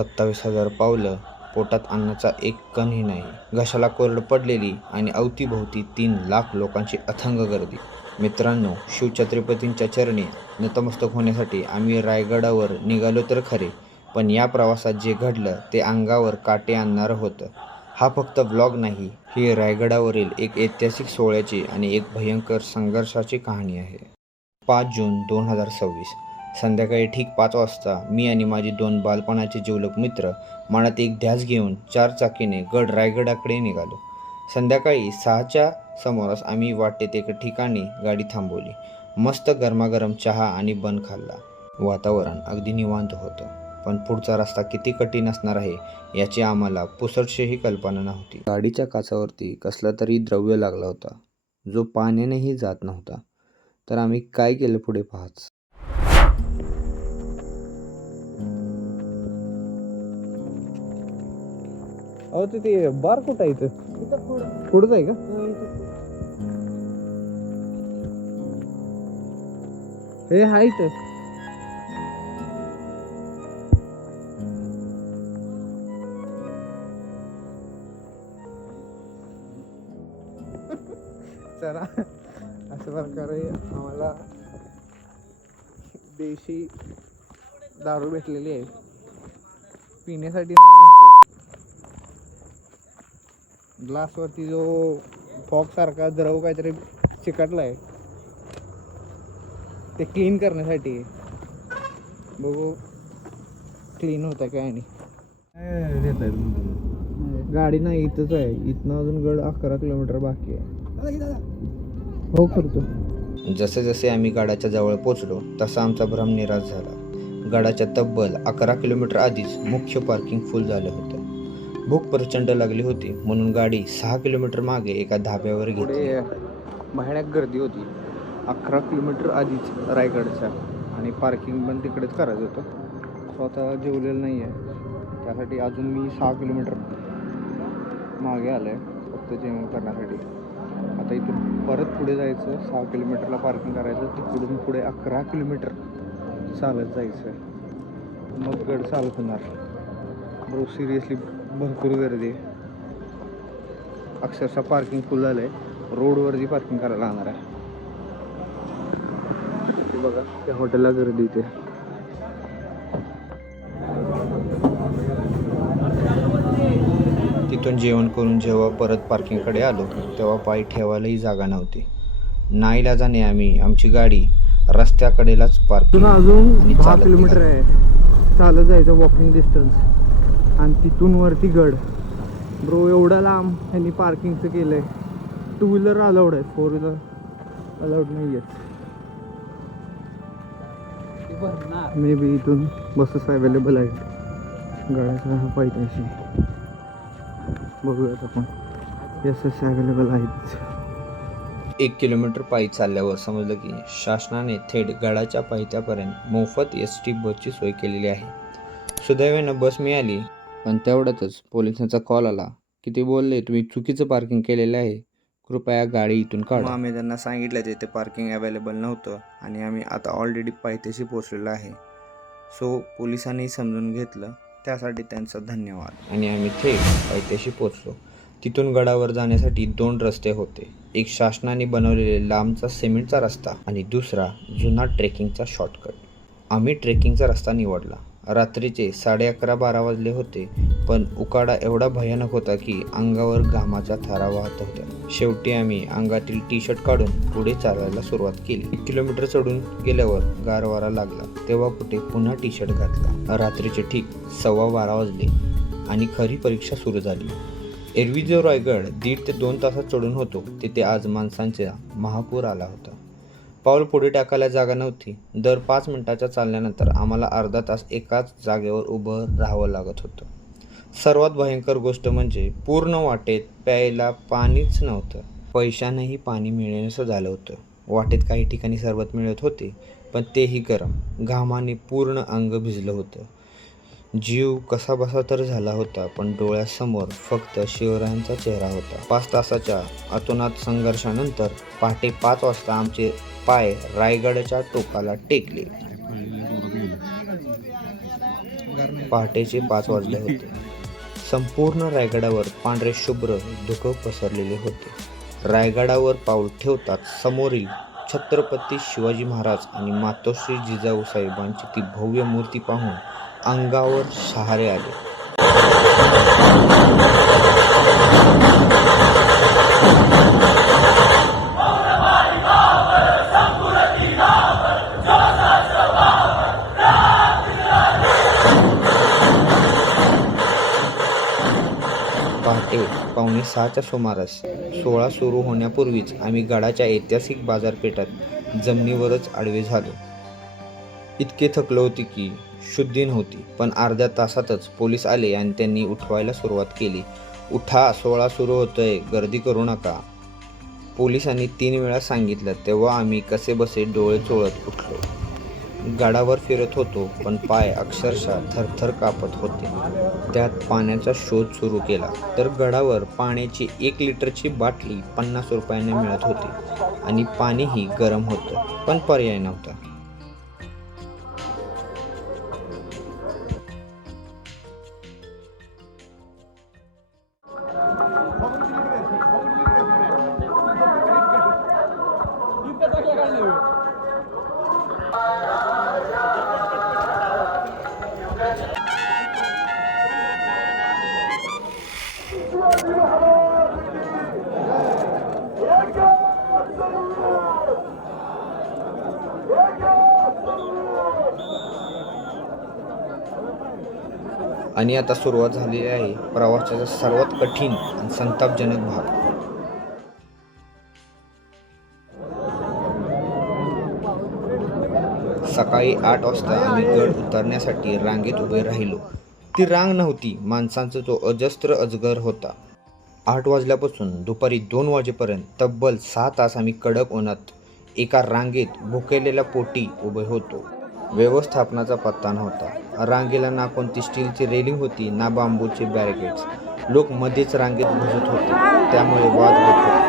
27,000 पावलं, पोटात अन्नाचा एक कणही नाही, घशाला कोरड पडलेली आणि अवतीभोवती 3 लाख लोकांची अथांग गर्दी. मित्रांनो, शिवछत्रपतींच्या चरणी नतमस्तक होण्यासाठी आम्ही रायगडावर निघालो तर खरे, पण या प्रवासात जे घडलं ते अंगावर काटे आणणारं होतं. हा फक्त व्लॉग नाही, ही रायगडावरील एक ऐतिहासिक सोहळ्याची आणि एक भयंकर संघर्षाची कहाणी आहे. 5 जून 2026 संध्याकाळी ठीक 5 वाजता मी आणि माझे 2 बालपणाचे जिवलग मित्र मनात एक ध्यास घेऊन 4 चाकीने गड रायगडाकडे निघालो. संध्याकाळी 6च्या सुमारास आम्ही वाटेत एका ठिकाणी गाडी थांबवली. मस्त गरमागरम चहा आणि बन खाल्ला. वातावरण अगदी निवांत होतं, पण पुढचा रस्ता किती कठीण असणार आहे याची आम्हाला पुसटशीही कल्पना नव्हती. गाडीच्या काचावरती कसला तरी द्रव्य लागला होता, जो पाण्यानेही जात नव्हता. तर आम्ही काय केलं पुढे पाहाच. अहो ते बार कुठं आहे? इथं पुढंच आहे का? हे आहे इथं. चला, अशा प्रकारे आम्हाला देशी दारू भेटलेली आहे. पिण्यासाठी नाही भेटत. ग्लासवरती जो फॉग सारखा द्रव काहीतरी चिकटला आहे, ते क्लीन करण्यासाठी. बघू क्लीन होत आहे काय. आणि गाडी नाही, इथंच आहे. इथनं अजून गड 11 किलोमीटर बाकी आहे. हो करतो. जसे जसे आम्ही गडाच्या जवळ पोचलो तसा आमचा भ्रम निराश झाला. गडाच्या तब्बल 11 किलोमीटर आधीच मुख्य पार्किंग फुल झालं होतं. भूक प्रचंड लागली होती म्हणून गाडी 6 किलोमीटर मागे एका धाब्यावर घेतली. भयानक गर्दी होती 11 किलोमीटर आधीच रायगडच्या, आणि पार्किंग पण तिकडेच करायचं होतं. स्वतः जेवलेलं नाही आहे, त्यासाठी अजून मी 6 किलोमीटर मागे आलो आहे फक्त जेवण करण्यासाठी. आता इथून परत पुढे जायचं, 6 किलोमीटरला पार्किंग करायचं, तिकडून पुढे 11 किलोमीटर चालत जायचं, मग गड चालत होणार. ब्रो सिरियसली भरपूर गर्दी आहे. अक्षरशः पार्किंग फुल झालं आहे. रोडवरती पार्किंग करायला लागणार आहे. बघा त्या हॉटेलला गर्दी इथे. तिथून जेवण करून जेव्हा परत पार्किंगकडे आलो तेव्हा पाय ठेवायलाही जागा नव्हती. नाईलाजाने आम्ही आमची गाडी रस्त्याकडेलाच पार्क केली. अजून 10 किलोमीटर आहे चालत जायचं, वॉकिंग डिस्टन्स, आणि तिथून वरती गड. ब्रो एवढा लांब ह्यांनी पार्किंगचं केलं आहे. 2 व्हीलर अलाउड आहे, 4 व्हीलर अलाउड नाही आहे. मे बी इथून बसेस अवेलेबल आहेत गाड्याच्या पायथ्याशी. बघूयात आपण. एस अवेलेबल आहेत. 1 किलोमीटर पायी चालल्यावर समजलं की शासनाने थेट गडाच्या पायथ्यापर्यंत मोफत ST बसची सोय केलेली आहे. सुदैवानं बस मिळाली, पण तेवढ्यातच पोलिसांचा कॉल आला की ते बोलले तुम्ही चुकीचं पार्किंग केलेलं आहे, कृपया गाडी इथून काढा. आम्ही त्यांना सांगितलं तिथे पार्किंग अवेलेबल नव्हतं आणि आम्ही आता ऑलरेडी पायथ्याशी पोचलेलो आहे. सो पोलिसांनी समजून घेतलं, त्यासाठी त्यांचा धन्यवाद. आणि आम्ही थेट पायथ्याशी पोचलो. तिथून गडावर जाण्यासाठी 2 रस्ते होते. एक शासनाने बनवलेले लांबचा सिमेंटचा रस्ता आणि दुसरा जुना ट्रेकिंगचा शॉर्टकट. आम्ही ट्रेकिंगचा रस्ता निवडला. रात्रीचे 11:30-12 वाजले होते, पण उकाडा एवढा भयानक होता की अंगावर घामाच्या थारा वाहत होत्या. शेवटी आम्ही अंगातील टी-शर्ट काढून पुढे चालायला सुरुवात केली. 1 किलोमीटर चढून गेल्यावर गार वारा लागला, तेव्हा कुठे पुन्हा टी-शर्ट घातला. रात्रीचे ठीक 12:15 वाजले आणि खरी परीक्षा सुरू झाली. एरवी जो रायगड 1.5 ते 2 तासात चढून होतो, तिथे आज माणसांचा महापूर आला होता. पाऊल पुढे टाकायला जागा नव्हती. दर 5 मिनिटाच्या चालण्यानंतर आम्हाला अर्धा तास एकाच जागेवर उभं राहावं लागत होतं. सर्वात भयंकर गोष्ट म्हणजे पूर्ण वाटेत प्यायला पाणीच नव्हतं. पैशानेही पाणी मिळेनासं झालं होतं. वाटेत काही ठिकाणी सरबत मिळत होते, पण तेही गरम. घामाने पूर्ण अंग भिजलं होतं. जीव कसाबसा तर झाला होता, पण डोळ्यासमोर फक्त शिवरायांचा चेहरा होता. 5 तासाच्या अतोनात संघर्षानंतर पहाटे 5 वाजता आमचे पाय रायगडाच्या टोकाला टेकले. पहाटेचे 5 वाजले होते. संपूर्ण रायगडावर पांढरे शुभ्र धुकं पसरलेले होते. रायगडावर पाऊल ठेवताच समोरील छत्रपती शिवाजी महाराज आणि मातोश्री जिजाऊ साहेबांची ती भव्य मूर्ती पाहून अंगावर शहारे आले. पहाटे 5:45च्या सुमारास सोहळा सुरू होण्यापूर्वीच आम्ही गडाच्या ऐतिहासिक बाजारपेठात जमिनीवरच आडवे झालो. इतके थकलो होते की शुद्धी नव्हती. पण अर्ध्या तासातच पोलीस आले आणि त्यांनी उठवायला सुरुवात केली. उठा, सोहळा सुरू होतोय, गर्दी करू नका. पोलिसांनी 3 वेळा सांगितलं तेव्हा आम्ही कसे बसे डोळे चोळत उठलो. गडावर फिरत होतो पण पाय अक्षरशः थरथर कापत होते. त्यात पाण्याचा शोध सुरू केला तर गडावर पाण्याची 1 लिटरची बाटली 50 रुपयाने मिळत होती आणि पाणीही गरम होतं, पण पर्याय नव्हता. आणि आता सुरुवात झालेली आहे प्रवासाचा सर्वात कठीण आणि संतापजनक भाग. सकाळी 8 वाजता आम्ही गड उतरण्यासाठी रांगेत उभे राहिलो. ती रांग नव्हती, माणसांचा तो अजस्त्र अजगर होता. 8 वाजल्यापासून दुपारी 2 वाजेपर्यंत तब्बल 6 तास आम्ही कडक उन्हात एका रांगेत भुकेलेल्या पोटी उभे होतो. व्यवस्थापनाचा पत्ता नव्हता. रांगेला ना कोणती स्टीलची रेलिंग होती ना बांबूचे बॅरिकेड्स. लोक मध्येच रांगेत घुसत होते, त्यामुळे वाद होत होते.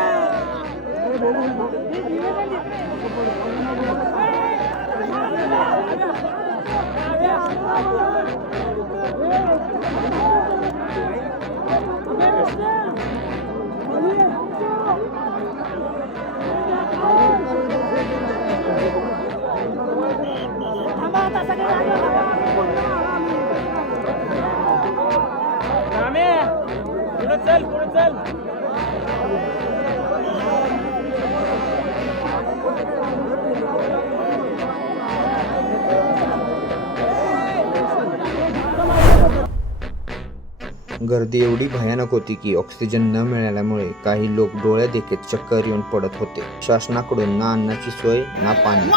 गर्दी एवढी भयानक होती की ऑक्सिजन न मिळाल्यामुळे काही लोक डोळ्या देखत चक्कर येऊन पडत होते. शासनाकडून ना अन्नाची सोय ना पाणी.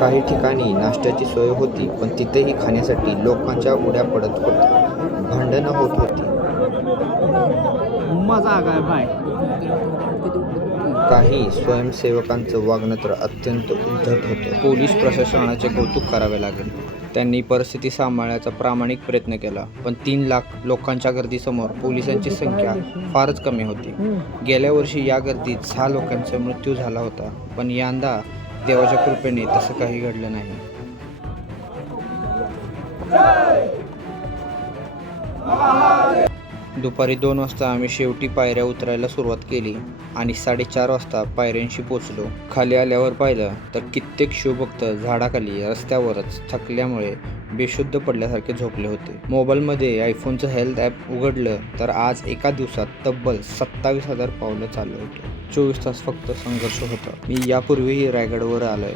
काही ठिकाणी नाश्त्याची सोय होती पण तिथेही खाण्यासाठी लोकांच्या उड्या पडत होत्या, भांडणं होत होती. काही स्वयंसेवकांचं वागणं तर अत्यंत उद्धट होतं. पोलीस प्रशासनाचे कौतुक करावे लागेल. त्यांनी परिस्थिती सांभाळण्याचा प्रामाणिक प्रयत्न केला. पण 3 लाख लोकांच्या गर्दीसमोर पोलिसांची संख्या फारच कमी होती. गेल्या वर्षी या गर्दीत 6 लोकांचा मृत्यू झाला होता, पण यंदा देवाच्या कृपेने तसं काही घडलं नाही. दुपारी 2 वाजता आम्ही शेवटी पायऱ्या उतरायला सुरुवात केली आणि 4:30 वाजता पायऱ्यांशी पोचलो. खाली आल्यावर पाहिलं तर कित्येक शिवभक्त झाडाखाली रस्त्यावरच थकल्यामुळे बेशुद्ध पडल्यासारखे झोपले होते. मोबाईलमध्ये आयफोनचं हेल्थ ॲप उघडलं तर आज एका दिवसात तब्बल 27,000 पावलं चाललं होतं. 24 तास फक्त संघर्ष होता. मी यापूर्वीही रायगडवर आलोय,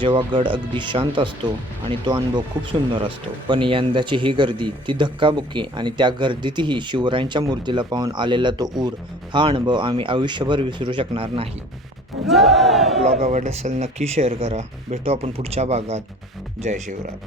जेव्हा गड अगदी शांत असतो आणि तो अनुभव खूप सुंदर असतो. पण यंदाची ही गर्दी, ती धक्काबुक्की आणि त्या गर्दीतही शिवरायांच्या मूर्तीला पाहून आलेला तो ऊर, हा अनुभव आम्ही आयुष्यभर विसरू शकणार नाही. ब्लॉग आवडला असेल नक्की शेअर करा. भेटू आपण पुढच्या भागात. जय शिवराय.